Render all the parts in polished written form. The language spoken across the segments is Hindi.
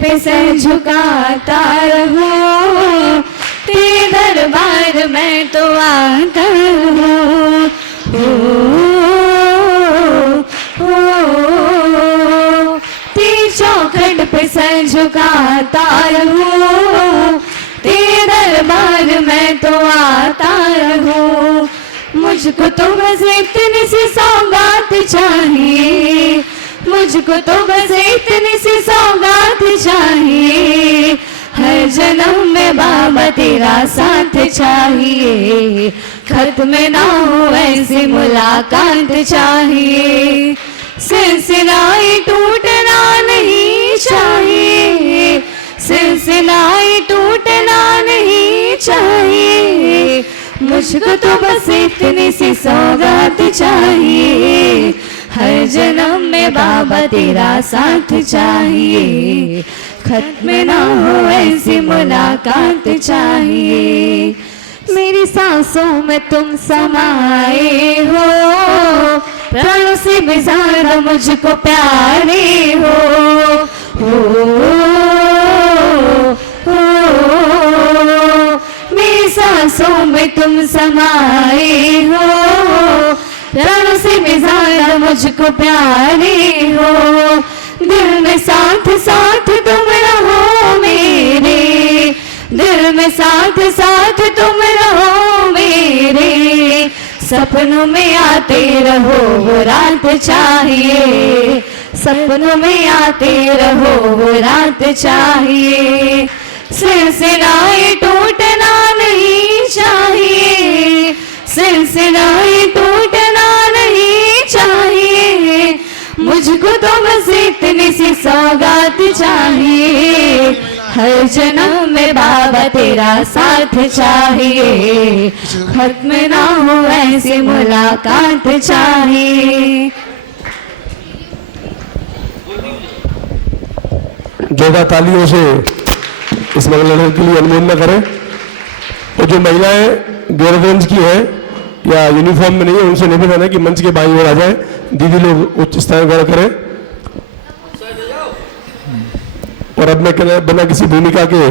पे सर झुकाता रहूं, तेरे दरबार में तो आता रहूं। तेरी चौखट पे सर झुकाता रहूं, तेरे दरबार में तो आता रहूं। मुझको तो बस इतनी सी सौगात चाहिए, मुझको तो बस इतनी सी सौगात चाहिए। हर जन्म में बाबा तेरा साथ चाहिए, खत्म ना हो ऐसी मुलाकात चाहिए। सिलसिलाए टूटना नहीं चाहिए, सिलसिलाए टूटना नहीं चाहिए। मुझको तो बस इतनी सी सौगात चाहिए, हर जन्म में बाबा तेरा साथ चाहिए, खत्म ना हो ऐसी मुलाकात चाहिए। मेरी सांसों में तुम समाए हो, प्राणों से भी ज्यादा मुझको प्यारे हो। मेरी सांसों में तुम समाए हो, प्राणों से भी ज्यादा मुझको प्यारे हो। दिल में साथ साथ तुम रहो मेरे, दिल में साथ साथ तुम रहो मेरे। सपनों में आते रहो वो रात चाहिए, सपनों में आते रहो वो रात चाहिए। सिलसिलाए टूटना नहीं चाहिए, सिलसिलाए टूटना नहीं चाहिए। मुझको तो बस इतनी सी सौगात चाहिए, हर जन्म में बाबा तेरा साथ चाहिए, खत्म ना हो ऐसी मुलाकात चाहिए। जोरदार तालियों से इस मंगल के लिए अनुमोदन करें। और जो महिलाएं गैरगंज की हैं या यूनिफॉर्म में नहीं है, उनसे निवेदन है कि मंच के बाईं ओर आ जाएं। दीदी लोग उच्च स्थान ग्रहण करें। और अब मैं बिना किसी भूमिका के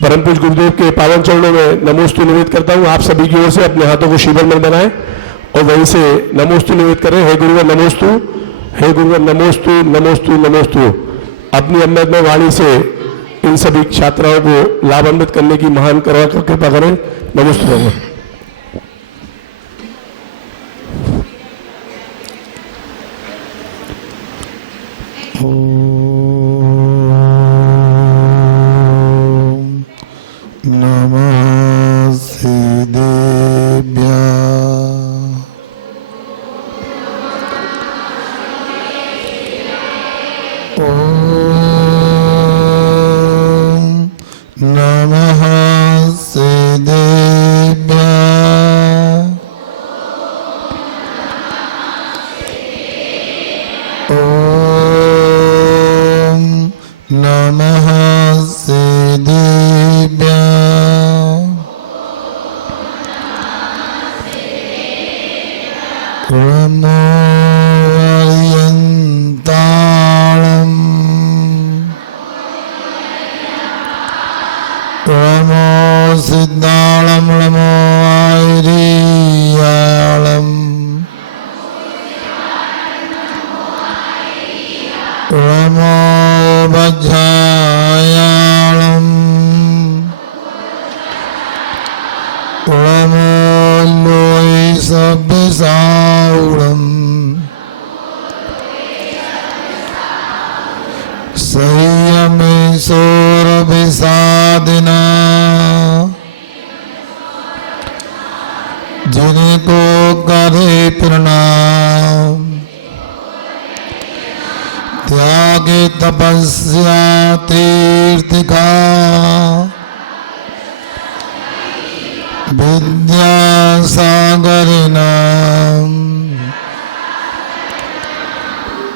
परम पूज्य गुरुदेव के पावन चरणों में नमोस्तु निवेदित करता हूं। आप सभी की ओर से अपने हाथों को शिविर में बनाएं और वहीं से नमोस्तु निवेदित करें। हे गुरुवर नमोस्तु, हे गुरुवर नमोस्तु, नमोस्तु नमोस्तु। अपनी अमृतमय वाणी से इन सभी छात्राओं को लाभान्वित करने की महान कृपा करें। नमोस्तु भगवान।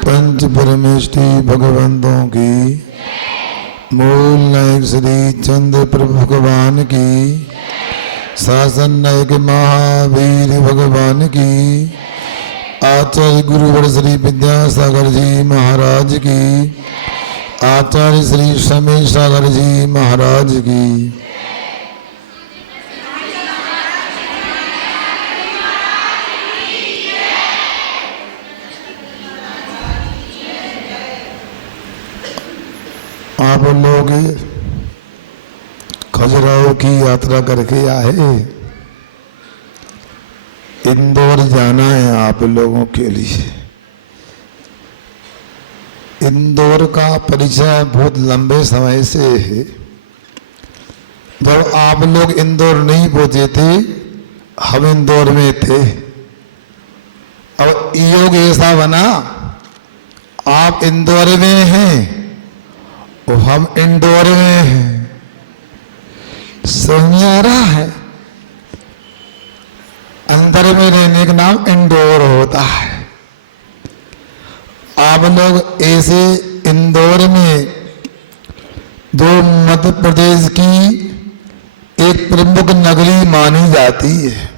पंच परमेष्टि भगवंतों की, मूल नायक श्री चंद्र प्रभु भगवान की, शासन नायक महावीर भगवान की, आचार्य गुरुवर श्री विद्यासागर जी महाराज की, आचार्य श्री समय सागर जी महाराज की। आप लोग खजुराहो की यात्रा करके आए, इंदौर जाना है आप लोगों के लिए। इंदौर का परिचय बहुत लंबे समय से है। जब आप लोग इंदौर नहीं पहुंचे थे, हम इंदौर में थे। अब योग ऐसा बना, आप इंदौर में हैं और हम इंदौर में हैं। समझ आ रहा है? अंदर में रहने का नाम इंदौर होता है। आप लोग ऐसे इंदौर में, जो मध्य प्रदेश की एक प्रमुख नगरी मानी जाती है,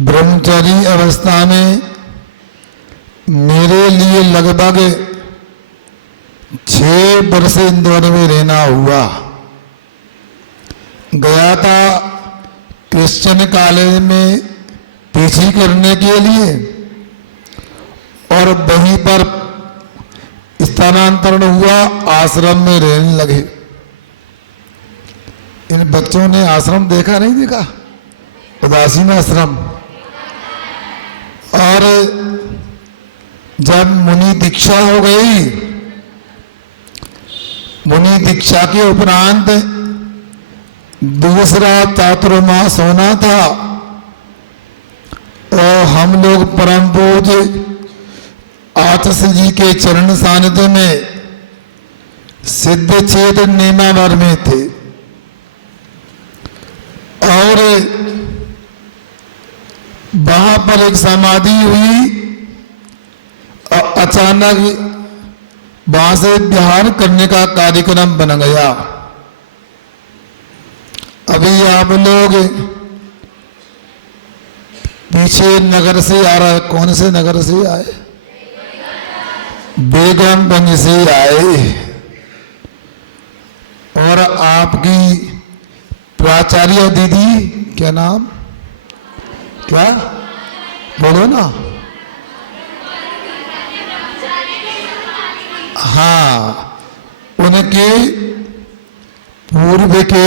ब्रह्मचारी अवस्था में मेरे लिए लगभग 6 वर्ष इंदौर में रहना हुआ। गया था क्रिश्चियन कॉलेज में पीजी करने के लिए और वहीं पर स्थानांतरण हुआ, आश्रम में रहने लगे। इन बच्चों ने आश्रम देखा नहीं देखा? उदासीन आश्रम। और जब मुनि दीक्षा हो गई, मुनि दीक्षा के उपरांत दूसरा चातुर्मास होना था और हम लोग परम पूज्य आचार्य जी के चरण सानिध्य में सिद्ध छेद नेमावर में थे। और वहां पर एक समाधि हुई और अचानक वहां से बिहार करने का कार्यक्रम बन गया। अभी आप लोग पीछे नगर से आ रहा है, कौन से नगर से आए? बेगमगंज से आए। और आपकी प्राचार्य दीदी, क्या नाम, क्या बोलो ना? हाँ, उनके पूर्व के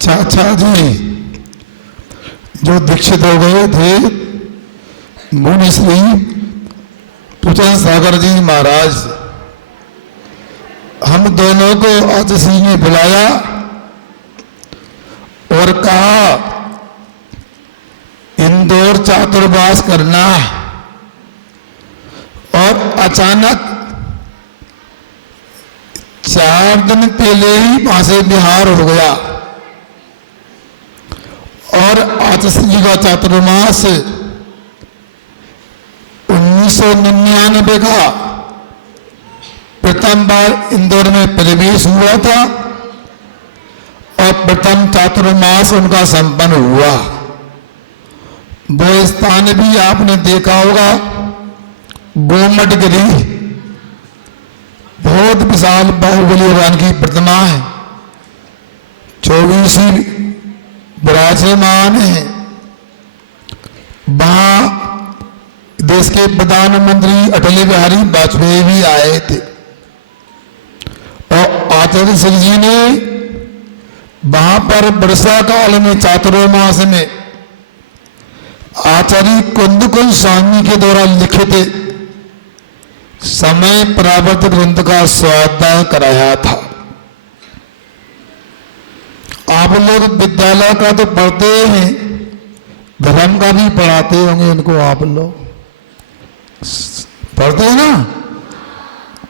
चाचा जी जो दीक्षित हो गए थे, मुनि श्री पूजन सागर जी महाराज, हम दोनों को आचार्य जी ने बुलाया और कहा इंदौर चातुर्मास करना है। और अचानक 4 दिन पहले ही वहां से बिहार हो गया और आचार्य जी का चातुर्मास 1999 का प्रथम बार इंदौर में प्रवेश हुआ था और प्रथम चातुर्मास उनका संपन्न हुआ। वो स्थान भी आपने देखा होगा, गोमट गिरी, बहुत विशाल बाहुबली भगवान की प्रतिमा है, 24 विराजमान है। वहां देश के प्रधानमंत्री अटल बिहारी वाजपेयी भी आए थे और आचार्य श्री जी ने वहां पर वर्षा काल में चातुर्मास में आचार्य कुंदकुंज स्वामी के द्वारा लिखित समय परावर्त ग्रंथ का स्वाध्याय कराया था। आप लोग विद्यालय का तो पढ़ते हैं, धर्म का भी पढ़ाते होंगे इनको, आप लोग पढ़ते हैं ना?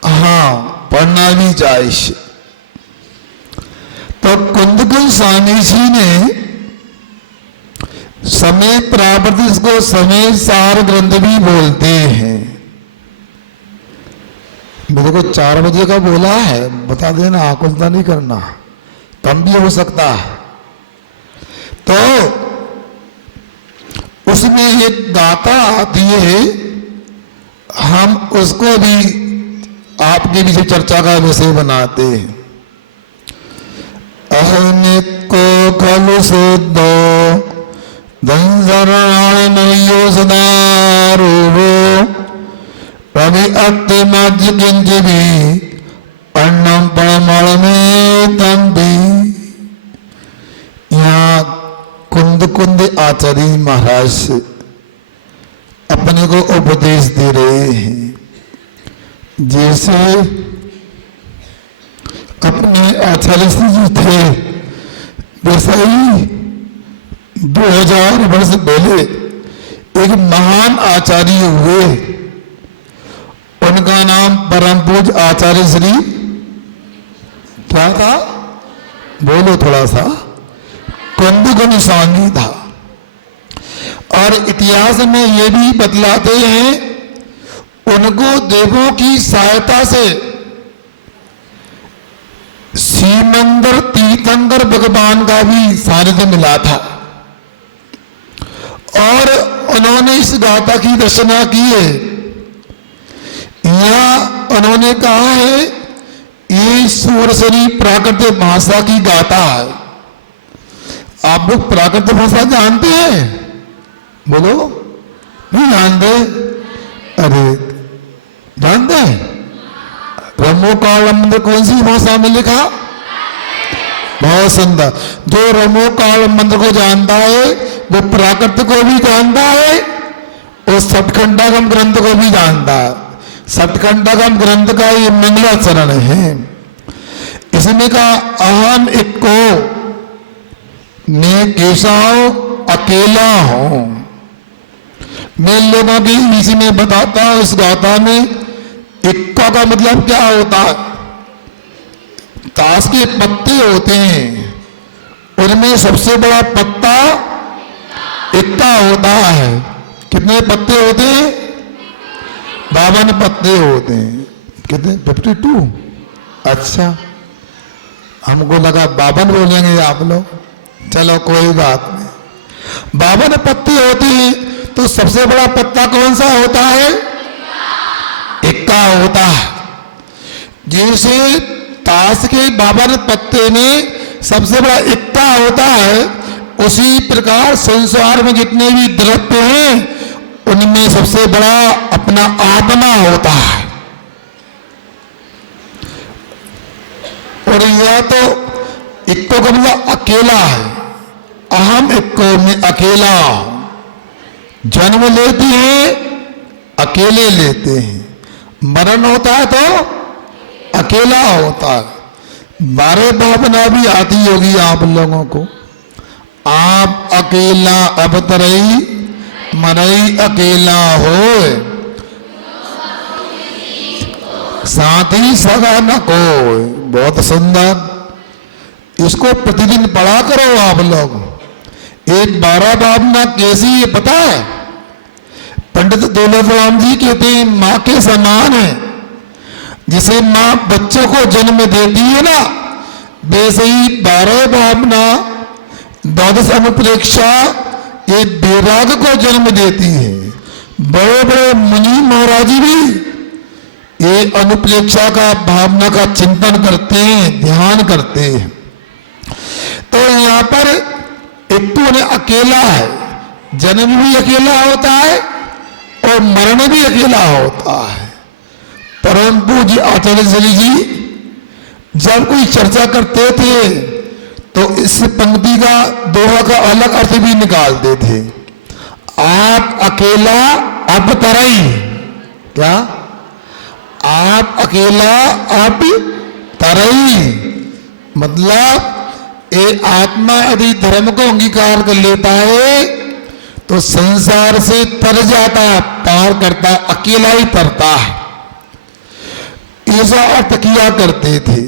हाँ, पढ़ना भी चाहिए। तो कुंदकुंज स्वामी जी ने समय परावर्त, इसको समय सार ग्रंथ भी बोलते हैं। मेरे को 4 बजे का बोला है, बता देना, आकुलता नहीं करना, कम भी हो सकता है। तो उसमें एक गाथा आती है, हम उसको भी आपके भी से चर्चा का विषय बनाते हैं। अहमिक को खलु शुद्धो धनसरणाय सदारो रवि अत्ति मज्ज किंचिभी अन्नम परमल में तंबी। यहाँ कुंद कुंद आचार्य महाराज अपने को उपदेश दे रहे हैं। जैसे अपने आचार्य जी थे वैसा ही 2000 वर्ष पहले एक महान आचार्य हुए, उनका नाम परम पूज्य आचार्य श्री क्या था, बोलो थोड़ा सा, कुंद स्वामी था। और इतिहास में ये भी बतलाते हैं उनको देवों की सहायता से सीमंदर तीर्थंकर भगवान का भी सानिध्य मिला था और उन्होंने इस गाथा की रचना की है। यहाँ उन्होंने कहा है ये सुरसरी प्राकृतिक भाषा की गाथा है। आप लोग प्राकृतिक भाषा जानते हैं, बोलो नहीं जानते? अरे जानते हैं? रमोकाल मंत्र कौन सी भाषा में लिखा? बहुत सुंदर। जो रमोकाल मंत्र को जानता है वो प्राकृत को भी जानता है और सतखंडागम ग्रंथ को भी जानता है। सतखंडागम ग्रंथ का ये मंगलाचरण है। इसमें कहा अहम इक्को, मैं कैसा हूं, अकेला हूं। मैं लोगों की इसी में बताता हूं इस गाथा में इक्का का मतलब क्या होता है। ताश के पत्ते होते हैं, उनमें सबसे बड़ा पत्ता इक्का होता है। कितने पत्ते होते हैं? 52 पत्ते होते हैं। कितने? 52। अच्छा, हमको लगा 52 बोलेंगे आप लोग। चलो कोई बात नहीं। 52 पत्ते होते हैं तो सबसे बड़ा पत्ता कौन सा होता है? इक्का होता है। जैसे ताश के 52 पत्ते में सबसे बड़ा इक्का होता है, उसी प्रकार संसार में जितने भी द्रव्य हैं उनमें सबसे बड़ा अपना आत्मा होता है। और यह तो इक्को का मतलब अकेला है। अहम इक्को में अकेला। जन्म लेते हैं अकेले लेते हैं, मरण होता है तो अकेला होता है। 12 भावना भी आती होगी आप लोगों को। आप अकेला अब तरई मरई अकेला हो, साथी सगा न कोई। बहुत सुंदर। इसको प्रतिदिन पढ़ा करो आप लोग। एक 12 भावना कैसी है पता है? पंडित दौलतराम जी कहते हैं माँ के समान है। जिसे माँ बच्चों को जन्म देती है ना, वैसे ही 12 भावना द्वादश अनुप्रेक्षा ये वैराग को जन्म देती है। बड़े बड़े मुनि महाराज भी ये अनुप्रेक्षा का भावना का चिंतन करते हैं, ध्यान करते हैं। तो यहाँ पर एक तो अकेला है, जन्म भी अकेला होता है और मरण भी अकेला होता है। परम पूज्य आचार्य श्री जी जब कोई चर्चा करते थे तो इस पंक्ति का दोहा का अलग अर्थ भी निकालते थे। आप अकेला अब तरई, क्या? आप अकेला अब तरई मतलब ये आत्मा यदि धर्म को अंगीकार कर लेता है तो संसार से तर जाता है, पार करता, अकेला ही तरता है। ऐसा अर्थ किया करते थे।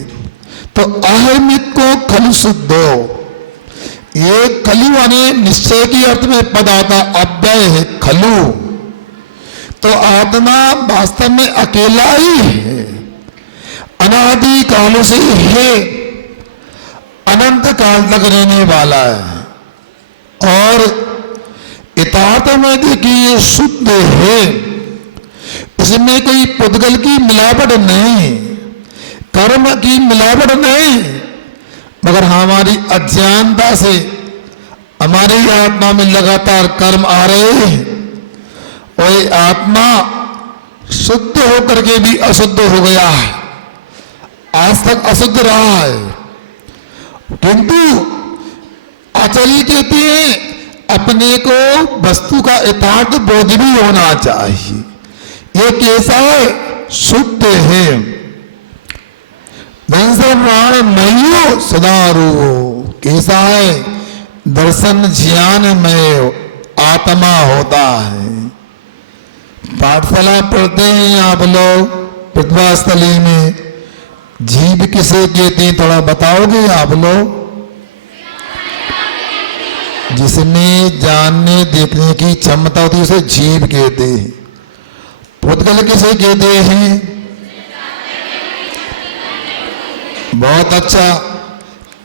तो अहमित को खलु शुद्धो, ये खलु यानी निश्चय की अर्थ में पद आता, अव्यय है खलु। तो आत्मा वास्तव में अकेला ही है, अनादि काल से है, अनंत काल तक रहने वाला है। और यथार्थ में देखिए शुद्ध है। इसमें कोई पुद्गल की मिलावट नहीं, कर्म की मिलावट नहीं, मगर हमारी अज्ञानता से हमारी आत्मा में लगातार कर्म आ रहे हैं और ये आत्मा शुद्ध होकर के भी अशुद्ध हो गया है, आज तक अशुद्ध रहा है। किंतु आचार्य कहते हैं अपने को वस्तु का यथार्थ बोध भी होना चाहिए। ये कैसा है? शुद्ध है। प्राण मयो सदारू कैसा है? दर्शन ज्ञान में आत्मा होता है। पाठशाला पढ़ते हैं आप लोग प्रतिभास्थली में, जीव किसे कहते हैं थोड़ा बताओगे आप लोग? जिसमें जानने देखने की क्षमता होती है उसे जीव कहते हैं। पुद्गल किसे कहते हैं? बहुत अच्छा।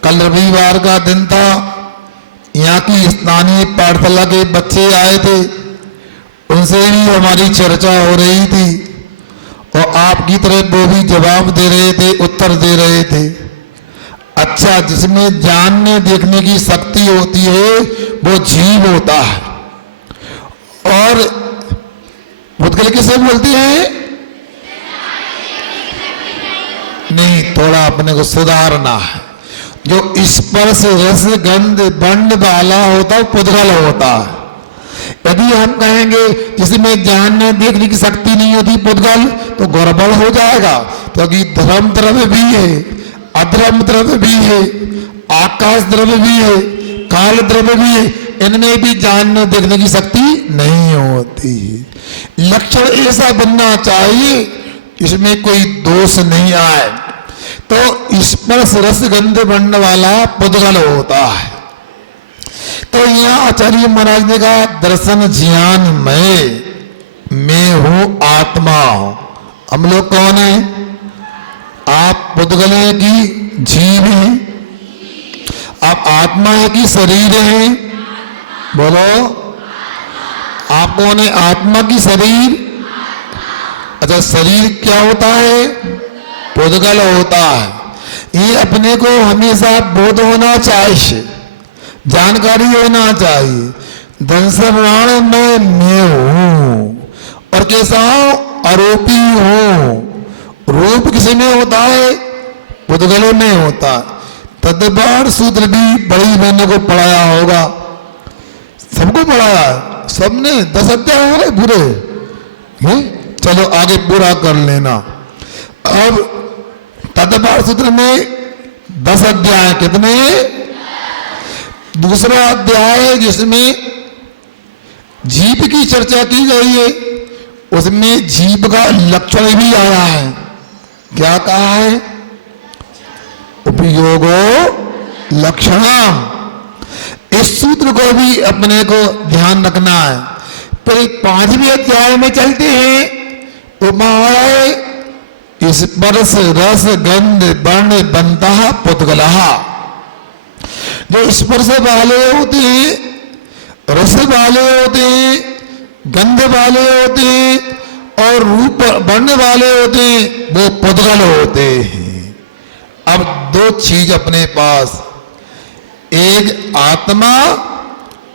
कल रविवार का दिन था, यहाँ की स्थानीय पाठशाला के बच्चे आए थे, उनसे भी हमारी चर्चा हो रही थी और आपकी तरह वो भी जवाब दे रहे थे, उत्तर दे रहे थे। अच्छा, जिसमें जानने देखने की शक्ति होती है वो जीव होता है। और पुद्गल किसे बोलते हैं? नहीं, थोड़ा अपने को सुधारना है। जो स्पर्श रस गंध बंड वाला होता है पुद्गल होता है। यदि हम कहेंगे जिसमें जानने देखने की शक्ति नहीं होती पुद्गल, तो गड़बड़ हो जाएगा, क्योंकि धर्म द्रव्य भी है, अधर्म द्रव्य भी है, आकाश द्रव्य भी है, काल द्रव्य भी है, इनमें भी जानने देखने की शक्ति नहीं होती। लक्षण ऐसा बनना चाहिए इसमें कोई दोष नहीं आए, तो स्पर्श रस गंध बंड वाला पुद्गल होता है। तो यहाँ आचार्य महाराज ने कहा दर्शन ज्ञान मैं हूं आत्मा हूं। हम लोग कौन है? आप पुद्गल है कि जीव है? आप आत्मा है कि शरीर है? बोलो, आप कौन है? आत्मा की शरीर? अच्छा, शरीर क्या होता है? पुद्गल होता है। ये अपने को हमेशा बोध होना चाहिए, जानकारी होना चाहिए। दंसराण में मैं हूं और कैसा हूं? आरोपी हूं। रूप किसी में होता है? पुद्गलों में होता है। तदबार सूत्र भी बड़ी बहनों को पढ़ाया होगा, सबको पढ़ाया, सबने 10 अध्याय हो रहे पूरे हैं? चलो आगे पूरा कर लेना। अब तदबार सूत्र में 10 अध्याय, कितने? दूसरा अध्याय है जिसमें जीव की चर्चा की गई है, उसमें जीव का लक्षण भी आया है। क्या कहा है? उपयोगो लक्षणम। इस सूत्र को भी अपने को ध्यान रखना है। फिर 5वें अध्याय में चलते हैं तो महाराज स्पर्श रस गंध वर्ण बनता पुद्गलः। जो स्पर्श वाले होते हैं, रस वाले होते हैं, गंध वाले होते हैं और रूप वर्ण वाले होते हैं, वो पुद्गल होते हैं। अब 2 चीज अपने पास, एक आत्मा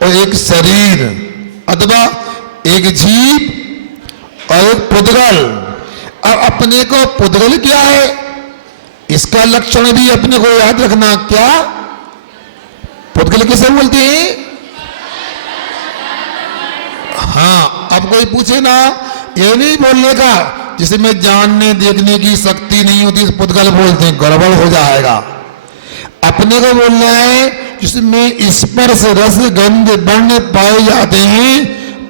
और एक शरीर, अथवा एक जीव और एक पुद्गल। अब अपने को पुद्गल क्या है, इसका लक्षण भी अपने को याद रखना। क्या पुद्गल किसे बोलते हैं? हाँ, अब कोई पूछे ना, ये नहीं बोलने का जिसमें जानने देखने की शक्ति नहीं होती पुद्गल बोलते हैं, गड़बड़ हो जाएगा। अपने को बोलना है जिसमें स्पर्श रस गंध वर्ण पाए जाते हैं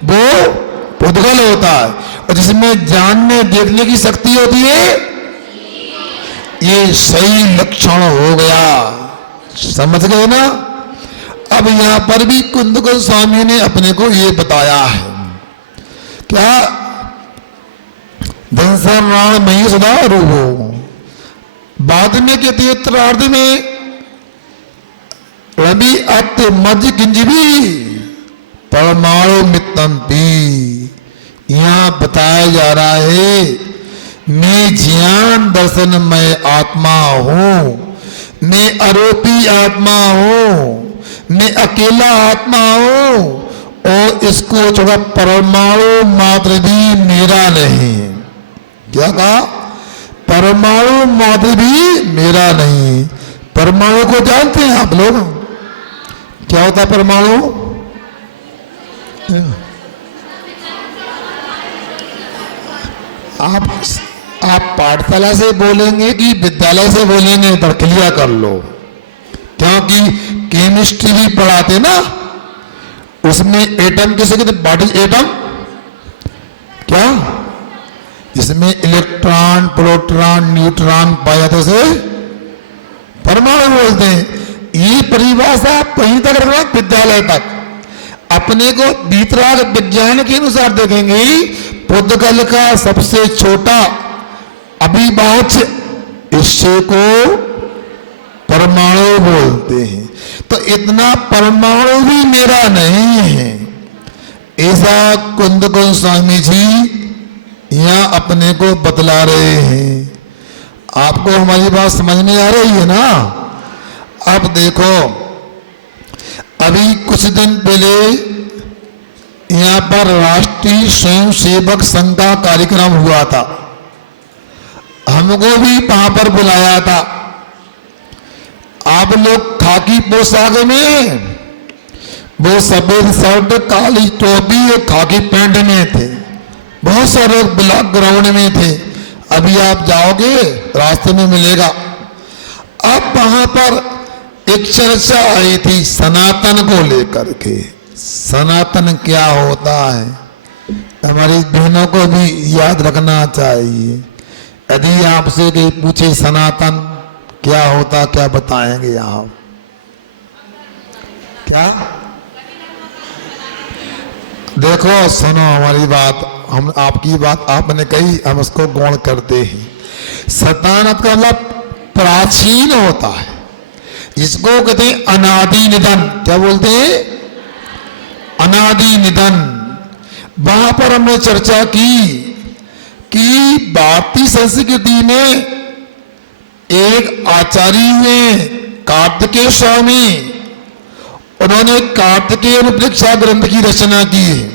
वो पुद्गल होता है, और जिसमें जानने देखने की शक्ति होती है, ये सही लक्षण हो गया। समझ गए ना? अब यहां पर भी कुंदक स्वामी ने अपने को ये बताया है, क्या? धनसराण मही सदा रूहो। बाद में कहते हैं उत्तरार्ध में रवि अत मज किंजवी परमाणु मितंती। यहाँ बताया जा रहा है मैं ज्ञान दर्शनमय आत्मा हूं, मैं आरोपी आत्मा हूं, मैं अकेला आत्मा हूं, और इसको थोड़ा परमाणु मात्र भी मेरा नहीं। क्या कहा? परमाणु मात्र भी मेरा नहीं। परमाणु को जानते हैं आप लोग? क्या होता है परमाणु? आप पाठशाला से बोलेंगे कि विद्यालय से बोलेंगे? तो क्लियर कर लो, क्योंकि केमिस्ट्री भी पढ़ाते ना, उसमें एटम किसे कहते? What is atom? क्या? इसमें इलेक्ट्रॉन, प्रोटॉन, न्यूट्रॉन पाए जाते से परमाणु बोलते हैं। ये परिभाषा कहीं तक रखना, विद्यालय तक। अपने को वीतराग विज्ञान के अनुसार देखेंगे, पुद्गल का सबसे छोटा अविभाज्य हिस्से को परमाणु बोलते हैं। तो इतना परमाणु भी मेरा नहीं है, ऐसा कुंद गोस्वामी जी यहाँ अपने को बतला रहे हैं। आपको हमारी बात समझ में आ रही है ना? अब देखो, अभी कुछ दिन पहले यहाँ पर राष्ट्रीय स्वयं सेवक संघ का कार्यक्रम हुआ था, हमको भी वहां पर बुलाया था। आप लोग खाकी पोशाक में, वो सफेद शर्ट, काली टोपी और खाकी पैंट में थे, बहुत सारे ब्लॉक ग्राउंड में थे। अभी आप जाओगे रास्ते में मिलेगा। अब वहां पर एक चर्चा आई थी सनातन को लेकर के। सनातन क्या होता है, हमारी बहनों को भी याद रखना चाहिए। यदि आपसे कोई पूछे सनातन क्या होता, क्या बताएंगे आप? क्या? देखो सुनो हमारी बात, हम आपकी बात आपने कही, हम उसको गौण करते हैं। सनातन का मतलब प्राचीन होता है, इसको कहते हैं अनादि निधन। क्या बोलते हैं? अनादि निधन। वहां पर हमने चर्चा की कि भारतीय संस्कृति में एक आचार्य हुए कार्तिकेय स्वामी, उन्होंने कार्तिकेय अनुप्रेक्षा ग्रंथ की रचना की है,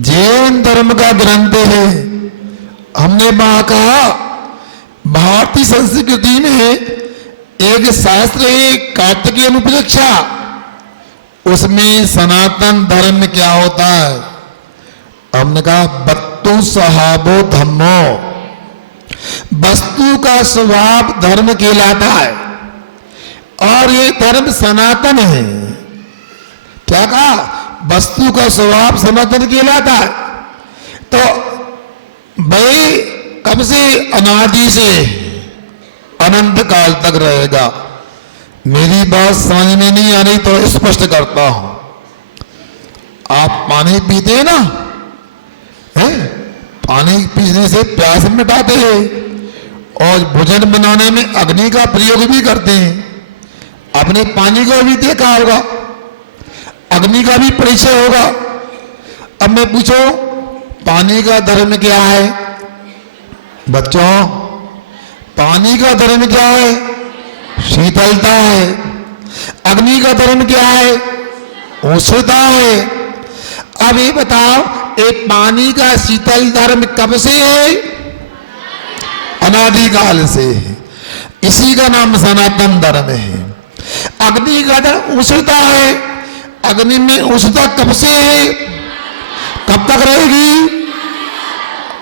जैन धर्म का ग्रंथ है। हमने वहां कहा भारतीय संस्कृति में एक शास्त्र है कार्तिकेय अनुप्रेक्षा, उसमें सनातन धर्म क्या होता है? हमने कहा बत्तु स्वभावो धम्मो, वस्तु का स्वभाव धर्म कहलाता है, और ये धर्म सनातन है। क्या कहा? वस्तु का स्वभाव सनातन कहलाता है। तो भाई कब से? अनादि से अनंत काल तक रहेगा। मेरी बात समझ में नहीं आ रही तो स्पष्ट करता हूं। आप पानी पीते हैं ना, है? पानी पीने से प्यास मिटाते हैं, और भोजन बनाने में अग्नि का प्रयोग भी करते हैं। आपने पानी को भी देखा होगा, अग्नि का भी परिचय होगा। अब मैं पूछो पानी का धर्म क्या है? बच्चों, पानी का धर्म क्या है? शीतलता है। अग्नि का धर्म क्या है? उष्णता है। अब ये बताओ, एक पानी का शीतल धर्म कब से है? अनादिकाल से है। इसी का नाम सनातन धर्म है। अग्नि का धर्म उष्णता है। अग्नि में उष्णता कब से है? कब तक रहेगी?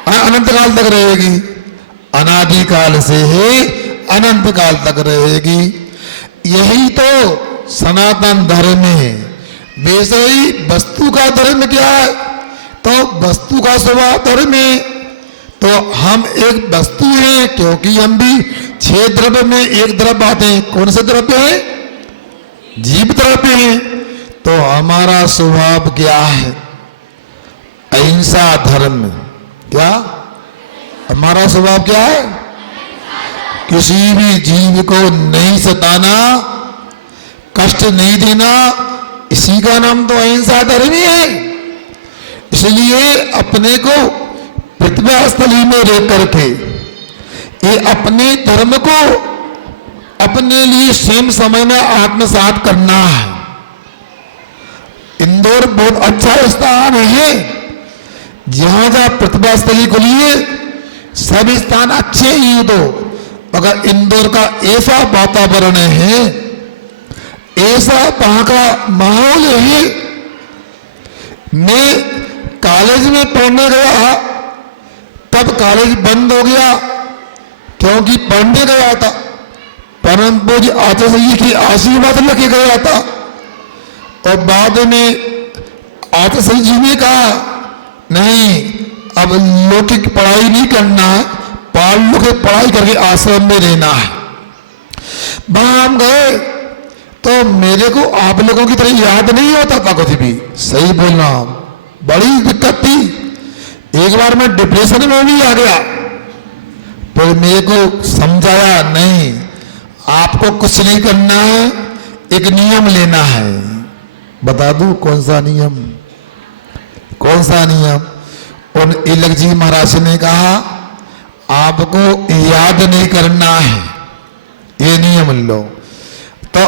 अनंत काल तक रहेगी। अनादिकाल से है, अनंत काल तक रहेगी। यही तो सनातन धर्म है। वैसे ही वस्तु का धर्म क्या है? तो वस्तु का स्वभाव धर्म है। तो हम एक वस्तु हैं, क्योंकि हम भी 6 द्रव्य में एक द्रव्य आते हैं। कौन से द्रव्य है? जीव द्रव्य है। तो हमारा स्वभाव क्या है? अहिंसा धर्म। क्या हमारा स्वभाव क्या है? किसी भी जीव को नहीं सताना, कष्ट नहीं देना, इसी का नाम तो अहिंसा धर्म ही है। इसलिए अपने को प्रतिभा स्थली में रह करके ये अपने धर्म को अपने लिए सेम समय में आत्मसात करना है। इंदौर बहुत अच्छा स्थान है, जहां जहां प्रतिभा स्थली खुली है सभी स्थान अच्छे ही तो, अगर इंदौर का ऐसा वातावरण है, ऐसा वहां का माहौल है। मैं कॉलेज में पढ़ने गया, तब कॉलेज बंद हो गया क्योंकि पढ़ने गया था, परंतु जी आचार्य जी की आशीर्वाद लेके गया था। और बाद में आचार्य जी ने कहा नहीं, अब लौकिक पढ़ाई नहीं करना है, पारलौकिक पढ़ाई करके आश्रम में रहना है। वहां हम गए तो मेरे को आप लोगों की तरह याद नहीं होता था कुछ भी, सही बोलना, बड़ी दिक्कत थी। एक बार मैं डिप्रेशन में भी आ गया, फिर मेरे को समझाया नहीं, आपको कुछ नहीं करना है, एक नियम लेना है। बता दूं कौन सा नियम? कौन सा नियम? उन इलक जी महाराज ने कहा आपको याद नहीं करना है, ये नियम लो। तो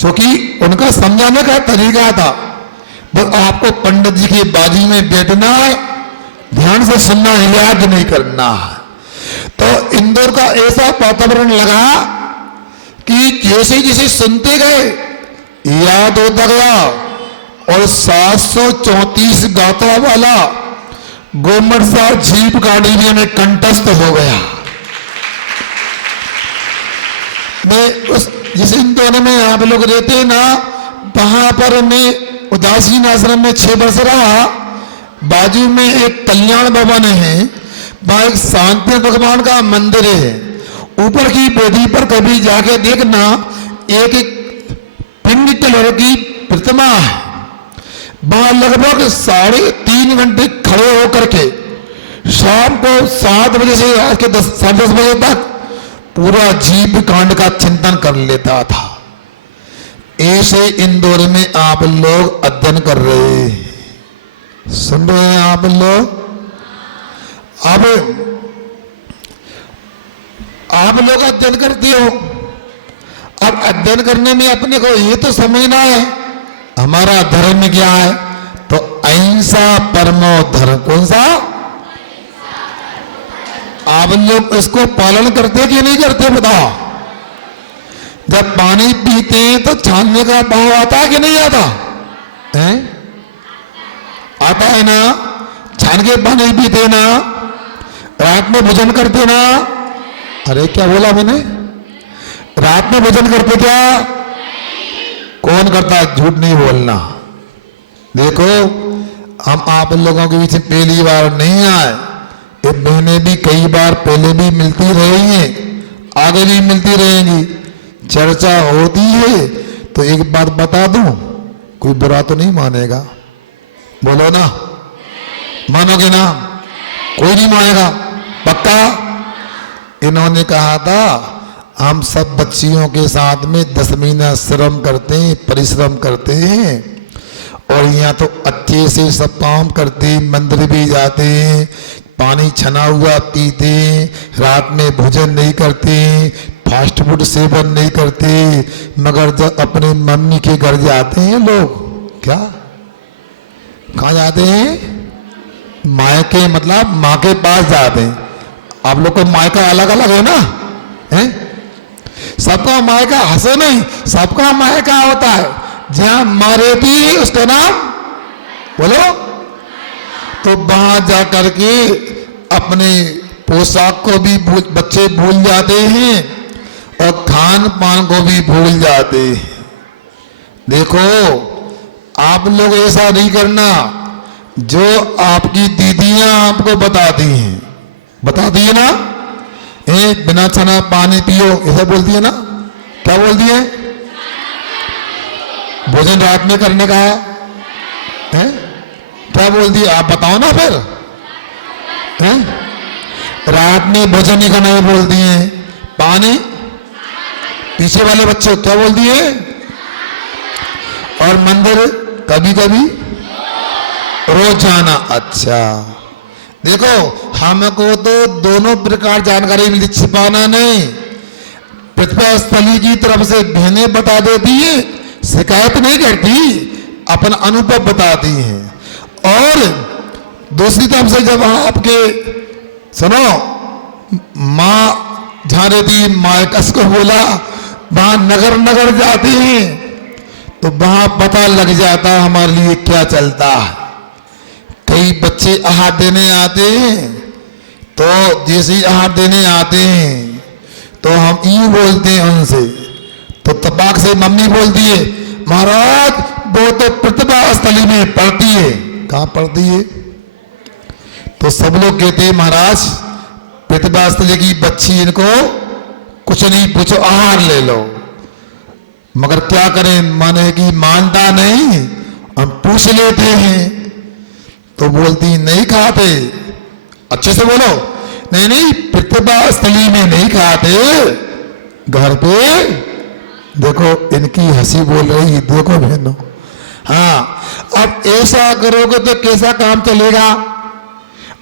क्योंकि उनका समझाने का तरीका था, बस आपको पंडित जी की बाजी में बैठना है, ध्यान से सुनना है, याद नहीं करना है। तो इंदौर का ऐसा वातावरण लगा कि जैसे जैसे सुनते गए याद होता गया, और 734 गाथा वाला गोमट सा जीप गाड़ी में कंठस्थ हो गया। मैं उस जिस इंदौर में आप लोग रहते हैं ना, वहां पर मैं उदासीन आश्रम में 6 वर्ष रहा। बाजू में एक कल्याण भवन है, वहां एक शांति भगवान का मंदिर है। ऊपर की वेदी पर कभी जाके देखना, एक एक पिंड कलर की प्रतिमा है। वहां लगभग 3.5 घंटे खड़े होकर के शाम को 7 बजे से आज के 10 बजे तक पूरा जीव कांड का चिंतन कर लेता था। ऐसे इंदौर में आप लोग अध्ययन कर रहे हैं, सुन रहे हैं आप लोग। अब आप लोग अध्ययन करते हो, अब अध्ययन करने में अपने को ये तो समझना है हमारा धर्म क्या है। तो अहिंसा परमो धर्म, कौन सा? आप लोग इसको पालन करते कि नहीं करते बताओ? जब पानी पीते हैं तो छानने का भाव आता है कि नहीं आता है? आता है ना? छान के पानी पीते ना, रात में भोजन करते ना। अरे क्या बोला मैंने? रात में भोजन करते क्या? कौन करता है? झूठ नहीं बोलना। देखो हम आप लोगों के बीच पहली बार नहीं आए, ये बहनें भी कई बार पहले भी मिलती रही हैं, आगे भी मिलती रहेंगी, चर्चा होती है। तो एक बात बता दूं, कोई बुरा तो नहीं मानेगा, बोलो ना, मानोगे ना? कोई नहीं मानेगा, पक्का। इन्होंने कहा था हम सब बच्चियों के साथ में 10 महीना श्रम करते हैं, परिश्रम करते हैं, और यहाँ तो अच्छे से सब काम करते, मंदिर भी जाते, पानी छना हुआ पीते, रात में भोजन नहीं करते, फास्ट फूड सेवन नहीं करते। मगर जब अपने मम्मी के घर जाते हैं लोग, क्या कहाँ जाते हैं? मायके, मतलब माँ के पास जाते हैं। आप लोग को मायका अलग अलग है ना, है? सबका मायका, हंसो नहीं, सबका मायका होता है। जहां माँ रहती है उसका नाम बोलो। तो वहां जाकर के अपने पोशाक को भी बच्चे भूल जाते हैं और खान पान को भी भूल जाते हैं। देखो आप लोग ऐसा नहीं करना जो आपकी दीदियां आपको बताती हैं, बताती है ना, बिना छना पानी पियो, ऐसा बोलती है ना? क्या बोलती है? भोजन रात में करने का है? क्या बोलती है? आप बताओ ना फिर, है? रात में भोजन नहीं करना बोलती है। पानी, पीछे वाले बच्चे क्या बोलती है? और मंदिर कभी कभी रोजाना। अच्छा देखो, हमको तो दोनों प्रकार जानकारी मिली, छिपाना नहीं। प्रतिभा स्थली की तरफ से बहनें बता देती है, शिकायत नहीं करती, अपना अनुभव बताती हैं। और दूसरी तरफ से जब आपके सुनो, माँ जहाँ रहती मायकस को बोला, वहां नगर नगर जाते हैं तो वहां पता लग जाता है हमारे लिए क्या चलता है। कई बच्चे आहार देने आते हैं, तो जैसे ही आहार देने आते हैं तो हम यूं बोलते हैं उनसे, तो तबाक से मम्मी बोलती है, महाराज वो तो प्रतिभा स्थली में पढ़ती है। कहाँ पढ़ती है? तो सब लोग कहते हैं महाराज प्रतिभा स्थली की बच्ची, इनको कुछ नहीं पूछो, आहार ले लो। मगर क्या करें, माने कि मानता नहीं, हम पूछ लेते हैं तो बोलती नहीं खाते। अच्छे से बोलो, नहीं नहीं प्रतिभा स्थली में नहीं खाते, घर पे। देखो इनकी हंसी बोल रही, देखो बहनों। हाँ, अब ऐसा करोगे तो कैसा काम चलेगा?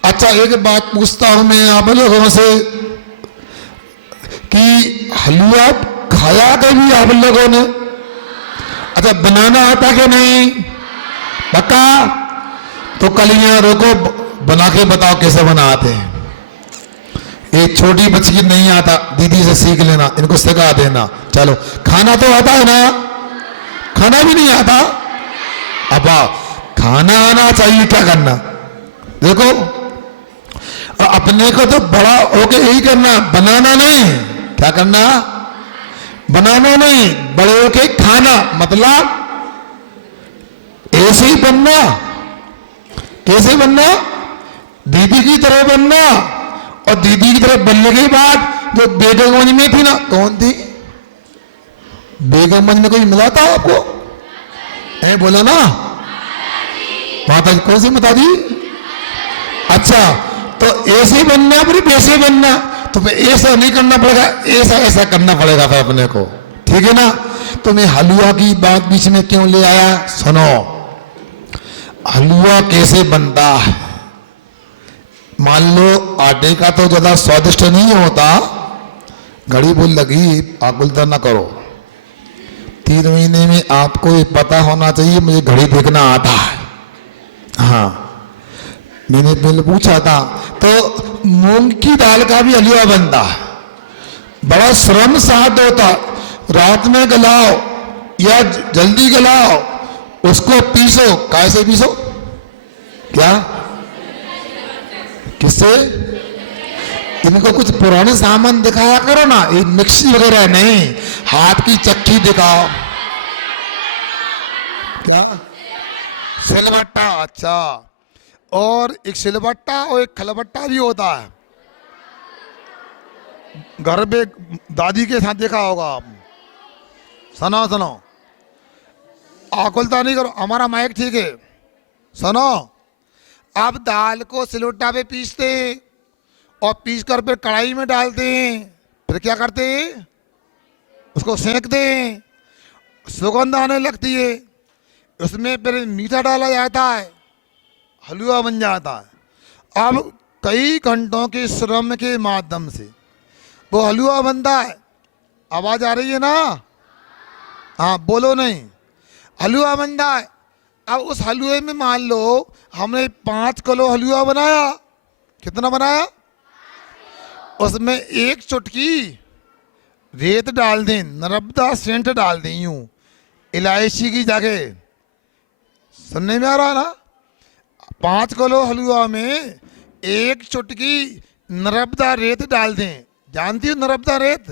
अच्छा एक बात पूछता हूं मैं आप लोगों से कि हलवा खाया कभी आप लोगों ने? अच्छा बनाना आता कि नहीं? पक्का? तो कल यहाँ रोको, बना के बताओ कैसे बनाते हैं। एक छोटी बच्ची की नहीं आता, दीदी से सीख लेना, इनको सिखा देना। चलो, खाना तो आता है ना? खाना भी नहीं आता? अब खाना आना चाहिए, क्या करना? देखो अपने को तो बड़ा होके यही करना, बनाना नहीं। क्या करना? बनाना नहीं, बड़े होके खाना। मतलब ऐसे ही बनना। कैसे बनना? दीदी की तरह बनना। और दीदी की तरह बनने के बाद जो बेगमगंज में थी ना, कौन थी बेगमगंज में? कोई मिला था आपको? ऐ बोला ना, माता जी। कौन सी माता जी? अच्छा, तो ऐसे बनना, फिर वैसे बनना। तो फिर ऐसा नहीं करना पड़ेगा, ऐसा ऐसा करना पड़ेगा फिर अपने को, ठीक है ना? तो मैं हलवा की बात बीच में क्यों ले आया? सुनो, हलवा कैसे बनता है। मान लो आटे का तो ज्यादा स्वादिष्ट नहीं होता। घड़ी बोल लगी, आकुलता ना करो। 3 महीने में आपको ये पता होना चाहिए, मुझे घड़ी देखना आता है। हाँ, मैंने पहले पूछा था। तो मूंग की दाल का भी हलवा बनता है, बड़ा श्रम साध होता। रात में गलाओ या जल्दी गलाओ, उसको पीसो। कैसे पीसो? क्या? किससे? इनको कुछ पुराने सामान दिखाया करो ना, ये मिक्सी वगैरह नहीं, हाथ की चक्की दिखाओ। क्या? सिलबट्टा। अच्छा, और एक सिलबट्टा और एक खलबट्टा भी होता है। घर पे दादी के साथ देखा होगा आप। सुनो सुनो, आकुलता नहीं करो, हमारा माइक ठीक है। सुनो, अब दाल को सिलबट्टा पे पीसते हैं और पीस कर फिर कढ़ाई में डालते हैं। फिर क्या करते हैं? उसको सेंकते हैं, सुगंध आने लगती है, उसमें फिर मीठा डाला जाता है, हलवा बन जाता है। अब कई घंटों के श्रम के माध्यम से वो हलवा बनता है। आवाज आ रही है ना? हाँ, बोलो नहीं। हलवा बनता है। अब उस हलवे में मान लो हमने 5 किलो हलवा बनाया। कितना बनाया? उसमें 1 चुटकी रेत डाल दें, नर्मदा सेंट डाल दें, यूं इलायची की जगह। सुनने में आ रहा ना? 5 किलो हलवा में 1 चुटकी नर्मदा रेत डाल दें। जानती हो नर्मदा रेत?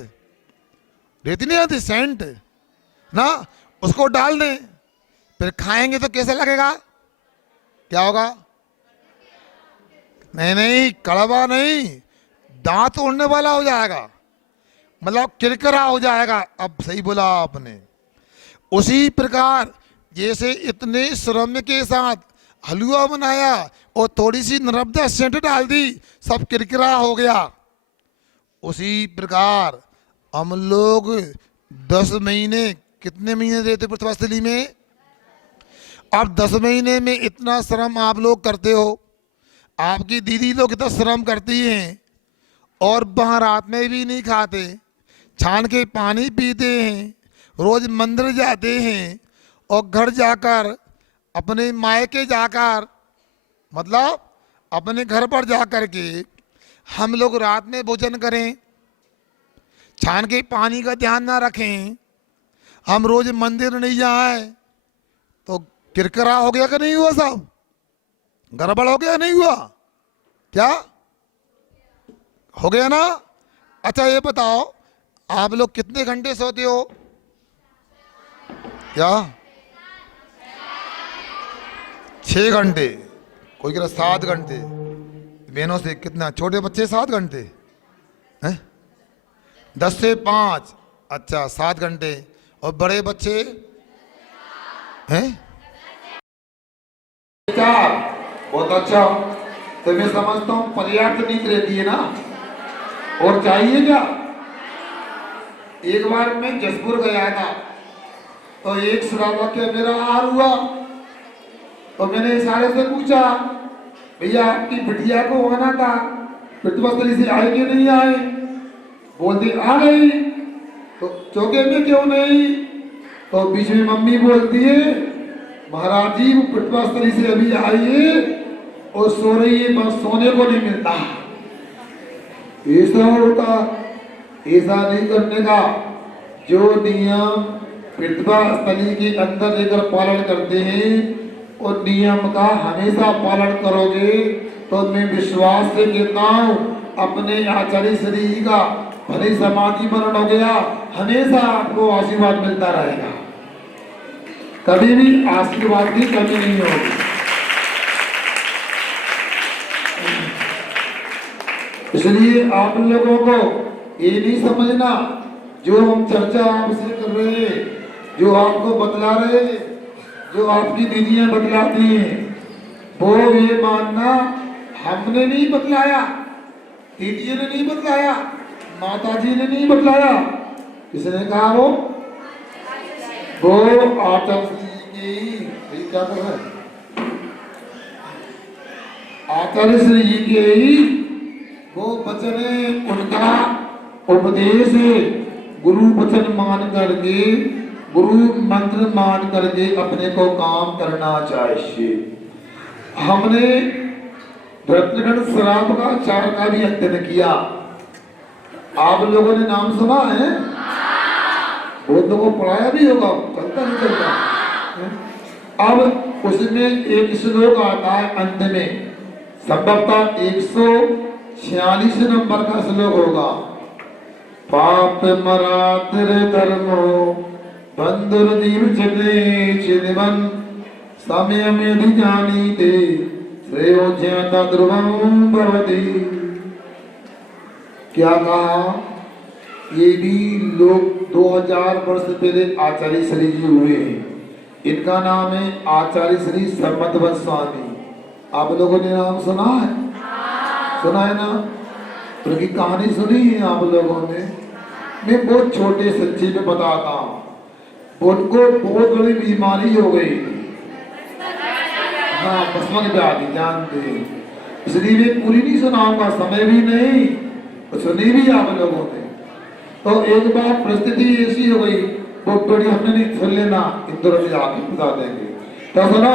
रेत नहीं आती, सेंट ना, उसको डाल दें। फिर खाएंगे तो कैसा लगेगा? क्या होगा? नहीं नहीं, कड़वा नहीं, दांत उड़ने वाला हो जाएगा, मतलब किरकिरा हो जाएगा। अब सही बोला आपने। उसी प्रकार जैसे इतने श्रम के साथ हलवा बनाया और थोड़ी सी नर्मदा सेंट डाल दी, सब किरकिरा हो गया। उसी प्रकार हम लोग 10 महीने, कितने महीने रहते प्रतिभास्थली में? अब 10 महीने में इतना श्रम आप लोग करते हो, आपकी दीदी लोग इतना श्रम करती हैं और वहाँ रात में भी नहीं खाते, छान के पानी पीते हैं, रोज मंदिर जाते हैं और घर जाकर अपने मायके जाकर मतलब अपने घर पर जाकर के हम लोग रात में भोजन करें, छान के पानी का ध्यान ना रखें, हम रोज मंदिर नहीं जाए तो किरकिरा हो गया कि नहीं हुआ साहब? गड़बड़ हो गया नहीं हुआ? क्या हो गया ना? अच्छा ये बताओ आप लोग कितने घंटे सोते हो? क्या 6 घंटे, कोई कह रहा 7 घंटे। बहनों से कितना, छोटे बच्चे 7 घंटे हैं, 10 से 5, अच्छा 7 घंटे। और बड़े बच्चे हैं 4। बहुत अच्छा, तो मैं समझता हूँ पर्याप्त नींद रहती है ना, और चाहिए क्या? एक बार मैं जसपुर गया था तो एक श्रावक के मेरा हार हुआ तो मैंने इशारे से पूछा, भैया आपकी बिटिया को आना था, पितृस्थली से आए कि नहीं आए? बोलती आ गई। तो चौके में क्यों नहीं? तो बीच में मम्मी बोलती है, महाराज जी वो पितृस्थली से अभी आई है और सो रही है, बस सोने को नहीं मिलता। ऐसा होता, ऐसा नहीं करने का। जो नियम पितृस्थली के अंदर लेकर पालन करते हैं और नियम का हमेशा पालन करोगे तो मैं विश्वास से कहता हूँ अपने आचार्य श्री जी का भले समाधि मरण हो गया, हमेशा आपको आशीर्वाद मिलता रहेगा, कभी भी आशीर्वाद की कमी नहीं होगी। इसलिए आप लोगों को ये नहीं समझना जो हम चर्चा आपसे कर रहे हैं, जो आपको बतला रहे हैं, जो आपकी दीदियां बतलाती हैं, वो ये मानना हमने नहीं बतलाया, दीदियों ने नहीं बतलाया, माताजी ने नहीं बतलाया। किसने कहा? वो आचार्य जी की, क्या कर रहा है? आचार्य श्री जी के ही वो वचन है, उनका उपदेश है। गुरु वचन मान करके, गुरु मंत्र मान करके अपने को काम करना चाहिए। हमने रत्नगढ़ श्राप का 4 का भी अध्ययन किया, आप लोगों ने नाम सुना है? बहुत लोगों को पढ़ाया भी होगा, चलता नहीं चलता। अब उसमें एक श्लोक आता है अंत में, संभवतः 146 नंबर का श्लोक होगा। पाप मरातिर धर्मो बंधुर दीव चले चिदवन समय में जानी दे श्रेयो ज्ञाता ध्रुवम भवति। क्या कहा? ये भी लोग 2000 वर्ष पहले आचार्य श्री जी हुए हैं। इनका नाम है आचार्य श्री सर्मतवन स्वामी। आप लोगों ने नाम सुना है? सुना है ना? उनकी कहानी सुनी है आप लोगों ने? मैं बहुत छोटे सच्ची में बताता हूँ। उनको बहुत बड़ी बीमारी हो गई, हाँ बसमन व्याधि, जानते हैं, इसलिए मैं पूरी नहीं सुनाऊंगा, समय भी नहीं, तो सुनी भी आप लोगों ने। तो एक बार परिस्थिति ऐसी हो गई, वो बड़ी हमने नहीं सुन लेना, इंदौर से आगे बता देंगे। तो सुनो,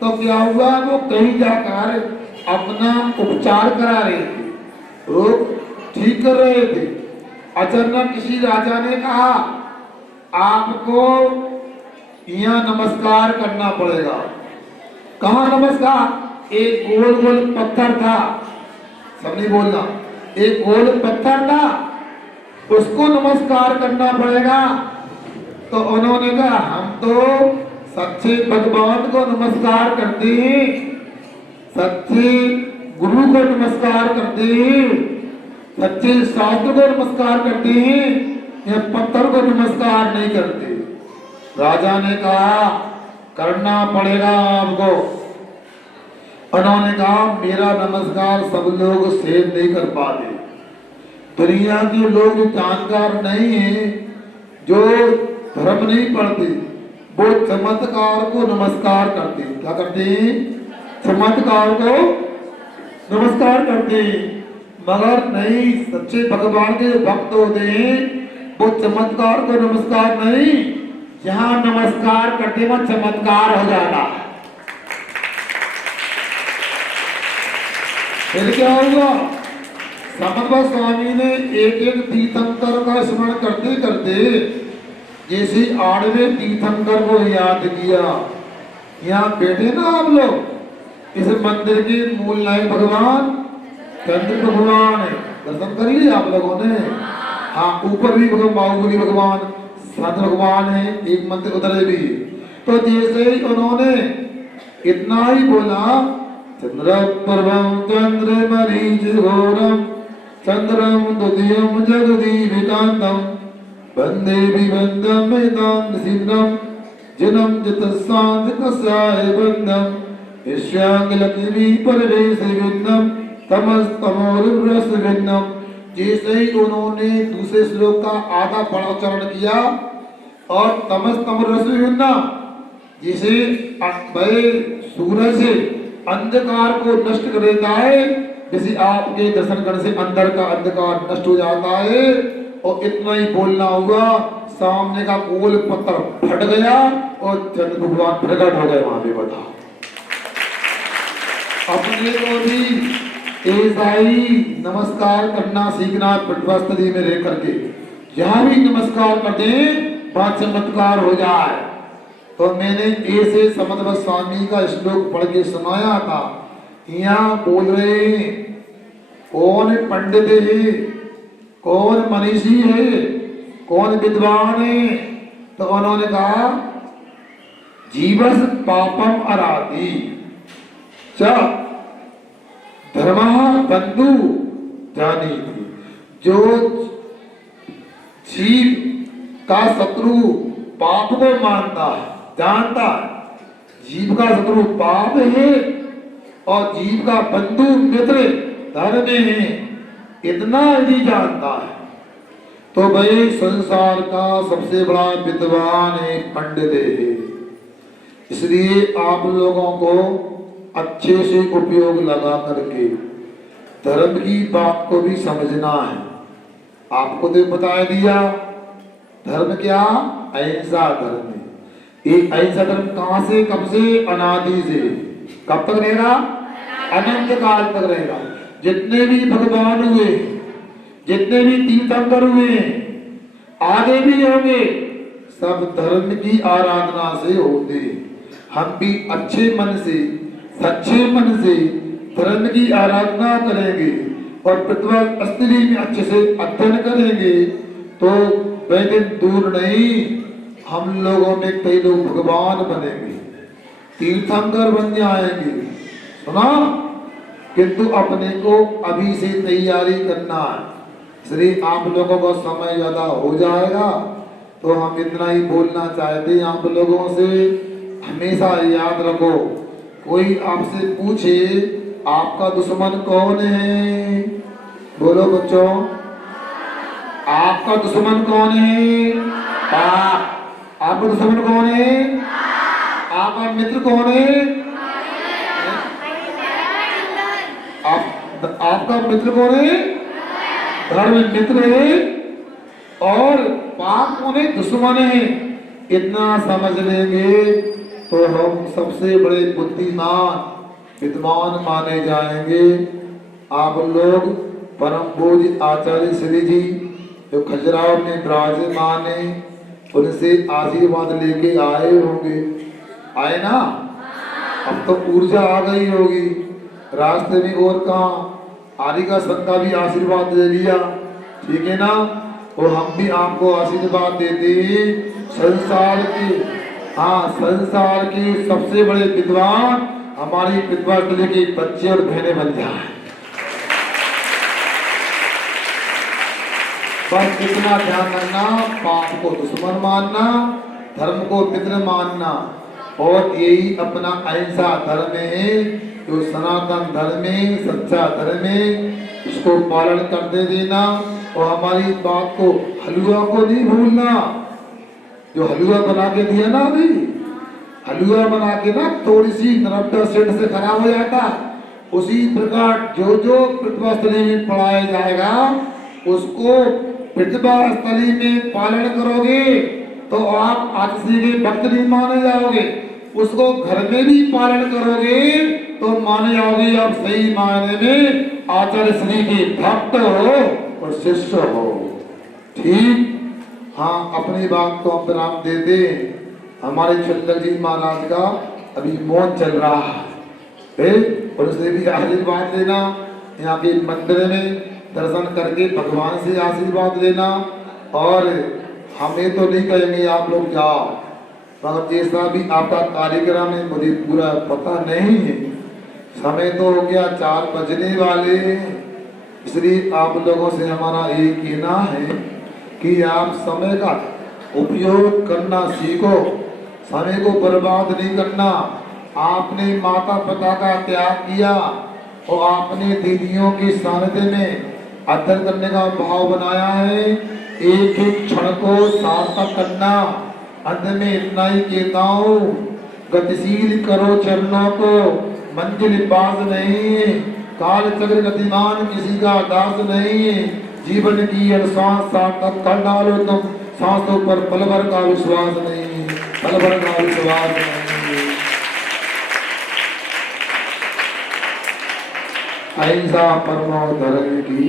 तो क्या हुआ, वो कहीं जाकर अपना उपचार करा रहे थे, रोग ठीक कर रहे थे। अचानक किसी राजा ने कहा आपको यहाँ नमस्कार करना पड़ेगा। कहाँ नमस्कार? एक गोल गोल पत्थर था, सब नहीं बोलना, एक गोल पत्थर था, उसको नमस्कार करना पड़ेगा। तो उन्होंने कहा हम तो सच्चे भगवान को नमस्कार करते हैं, सच्चे गुरु को नमस्कार करते हैं, सच्चे शास्त्र को नमस्कार करते हैं, या पत्थर को नमस्कार नहीं करते। राजा ने कहा करना पड़ेगा आपको। उन्होंने कहा मेरा नमस्कार सब लोग सेव नहीं कर पाते, दुनिया के लोग जानकार नहीं है, जो धर्म नहीं पढ़ते, वो चमत्कार को नमस्कार करते। क्या करते? चमत्कार को नमस्कार करते। मगर नहीं, सच्चे भगवान के भक्त होते हैं वो चमत्कार को नमस्कार नहीं, जहां नमस्कार करते वहां चमत्कार हो जाता। फिर क्या होगा? समर्थ स्वामी ने एक एक तीर्थंकर का स्मरण करते करते जैसे 8वें तीर्थंकर को याद किया। यहाँ बैठे ना आप लोग, इस मंदिर के मूल नायक भगवान चंद्र भगवान है, दर्शन कर लिए आप लोगों ने। हाँ, ऊपर भी भगवान बाहुबली भगवान संत भगवान है, एक मंदिर उधर भी। तो जैसे ही उन्होंने इतना ही बोला, चंद्र पर्वम चंद्र मरीच घोरम चंद्रम दुधियम जगदीविकांतम वंदे विवंदम वेदांत सिद्धम जिनम जतसांत कसाय बंदम विश्वांग लक्ष्मी परवेश विन्दम तमस्तमोरस विन्दम। जैसे ही उन्होंने दूसरे श्लोक का आधा पढ़ा उच्चारण किया और तमस्तमोरस विन्दम, जैसे भाई सूरज से अंधकार को नष्ट कर देता है, जैसे आपके दर्शन करने से अंदर का अंधकार नष्ट हो जाता है। और इतना ही बोलना हुआ, सामने का गोल पत्थर फट गया और चंद्र भगवान प्रकट हो गए वहां पे। बताओ, अपने को भी ऐसा ही नमस्कार करना सीखना, पटवास्थली में रह करके जहां भी नमस्कार करते वहां चमत्कार हो जाए। तो मैंने ऐसे समर्थ स्वामी का श्लोक पढ़ के सुनाया था। यहाँ बोल रहे हैं कौन पंडित है, कौन मनीषी है, कौन विद्वान है? तो उन्होंने कहा जीवस पापम अराधि च धर्मः बंधु जानी थी। जो जीव का शत्रु पाप को मानता है, जानता है जीव का शत्रु पाप है और जीव का बंधु मित्र धर्म है, इतना यदि जानता है तो भाई संसार का सबसे बड़ा विद्वान है, पंडित है। इसलिए आप लोगों को अच्छे से उपयोग लगा करके धर्म की बात को भी समझना है। आपको तो बताया दिया धर्म क्या? अहिंसा धर्म है। एक अहिंसा धर्म कहां से, कब से? अनादि से। कब तक रहेगा? अनंत काल तक रहेगा। जितने भी भगवान हुए, जितने भी तीर्थंकर हुए, आगे भी होंगे, सब धर्म की आराधना से होते। हम भी अच्छे मन से, सच्चे मन से धर्म की आराधना करेंगे और पृथ्वी में अच्छे से अध्ययन करेंगे तो वह दिन दूर नहीं, हम लोगों में कई लोग भगवान बनेंगे, तीर्थंकर बन जाएंगे। सुना? किंतु अपने को अभी से तैयारी करना है। इसलिए आप लोगों को समय ज्यादा हो जाएगा तो हम इतना ही बोलना चाहते हैं आप लोगों से। हमेशा याद रखो, कोई आपसे पूछे आपका दुश्मन कौन है, बोलो बच्चों, आपका दुश्मन कौन है? पाप। आपका दुश्मन कौन है? आपका मित्र कौन है? आपका मित्र कौन है? धर्म मित्र है। और पाप कौन है? दुश्मन है। इतना समझ लेंगे तो हम सबसे बड़े बुद्धिमान विद्वान माने जाएंगे। आप लोग परम पूज्य आचार्य श्री जी जो खजुराहो में विराजमान है, उनसे आशीर्वाद लेके आए होंगे। आए ना? अब तो ऊर्जा आ गई होगी रास्ते में। और कहाँ आदि का संत का भी आशीर्वाद ले लिया, ठीक है ना? तो हम भी आपको आशीर्वाद देते हैं। संसार के, हाँ, संसार के सबसे बड़े विद्वान हमारी पृथ्वी के बच्चे और बहनें बन जाए। बस इतना ध्यान रखना, पाप को दुश्मन मानना, धर्म को मित्र मानना, और यही अपना अहिंसा धर्म है जो सनातन धर्म है, सच्चा धर्म है। इसको पालन करते देना और हमारी बात को, हलवा को नहीं भूलना। जो हलवा बना के दिया ना अभी, हलवा बना के ना थोड़ी सी नर्मदा सेठ से खराब हो जाता, उसी प्रकार जो जो प्रतिभा स्थली में पढ़ाया जाएगा उसको प्रतिभा स्थली में पालन करोगे तो आप आचार्य के भक्त नहीं माने जाओगे, उसको घर में भी पालन करोगे तो माने जाओगे आप सही मायने में आचार्य श्री के भक्त हो और शिष्य हो। ठीक, हाँ अपनी बात को हम विराम दे दे। हमारे चंद्र जी महाराज का अभी मौन चल रहा है और उसे भी आशीर्वाद लेना, यहाँ के मंदिर में दर्शन करके भगवान से आशीर्वाद लेना। और हमें तो नहीं कहेंगे आप लोग जाओ, मगर जैसा भी आपका कार्यक्रम है मुझे पूरा पता नहीं है, समय तो हो गया 4 बजने वाले, इसलिए आप लोगों से हमारा ये कहना है कि आप समय का उपयोग करना सीखो, समय को बर्बाद नहीं करना। आपने माता पिता का त्याग किया और आपने दीदियों के सानिध्य में अध्ययन करने का भाव बनाया है, एक एक क्षण को सार्थक करना। अंत में इतना ही कहता हूँ, गतिशील करो चरणों को, मंजिल पास नहीं, काल चक्र गतिमान किसी का दास नहीं, जीवन की हर सांस सार्थक कर डालो तुम, सांसों पर पल भर का विश्वास नहीं, पल भर का विश्वास नहीं। अहिंसा परमो धर्म की